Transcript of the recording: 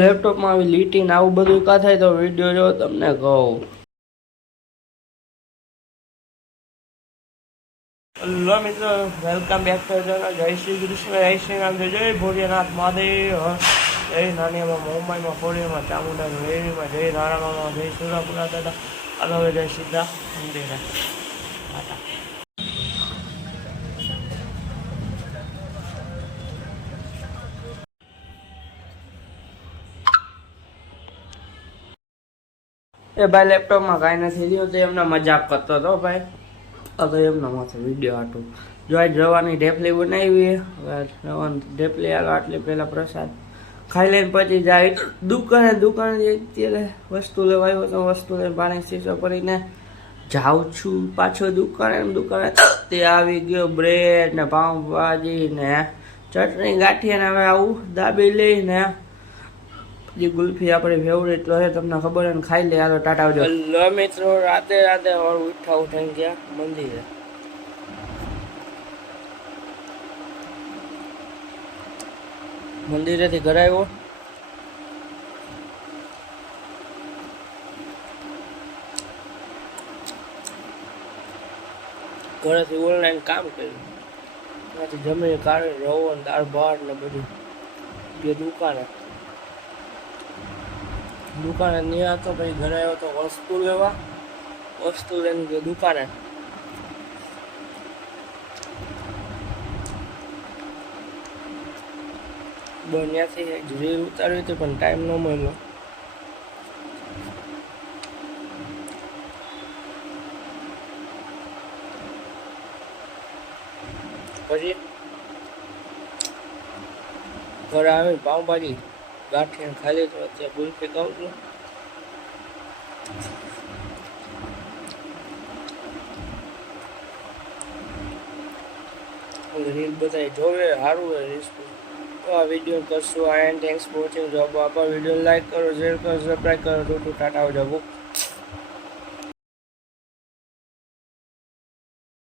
લેપટોપમાં આવી લીટી ને આવું બધું કા થાય તો વિડીયો જો તમને કહું. હેલો મિત્રો, વેલકમ બેક ટુ ચેનલ. જય શ્રી કૃષ્ણ, જય શ્રી રામ, જય ભોળિયાનાથ મહાદેવ, જય નાનીમાં મુંબઈમાં કોળીમાં ચામુંડા વેરીમાં જય રાણામાં જય સુરાપુરા દાદા અને હવે જય સીધા મંદિરે. એ ભાઈ લેપટોપમાં કાંઈ નથી થયું તો એમને મજાક કરતો હતો ભાઈ. તો એમના માથે વિડીયો હાટું જોઈ રવાની ઢેપલી બનાવી. રવાની ઢેપલી આલો આટલી પહેલાં પ્રસાદ ખાઈ લઈને પછી જાય દુકાને અત્યારે વસ્તુ લેવા આવ્યો તો વસ્તુ લઈને પાણી શીશો ભરીને જાઉં છું પાછો દુકાને તે આવી ગયો બ્રેડ ને પાઉંભાજી ને ચટણી ગાંઠિયા ને હવે આવું દાબી લઈને જે ગુલ્ફી આપણે ફેવરેટ તો છે તમને ખબર છે ને ખાઈ લે. હાલો ટાટા આવજો. હેલો મિત્રો, રાતે ઉઠાઈ ગયા મંદિરે. મંદિરેથી ઘરે આવ્યો. ઘરેથી ઓનલાઈન કામ કર્યું. ત્યાંથી જમીને કાઢે રવો ને દાળ ભાત ને બધું બે દુકાને નહીં હતો. પછી ઘરે આવ્યો તો વસ્તુ લઈને ગયો દુકાને. ત્યાંથી રીલ ઉતારવી હતી પણ ટાઈમ ન મળ્યો. પછી ઘરે આવી પાઉંભાજી ગાંઠિયા ખાલી તો અત્યારે ગુલ્ફી ખાઉં છું. રીલ બધા જોવે સારું હોય રીલ. તો આ વિડીયો કરશું. And thanks for watching. જો આપણા વિડીયો લાઈક કરો, શેર કરો, સબસ્ક્રાઈબ કરો. ટાટા આવજો.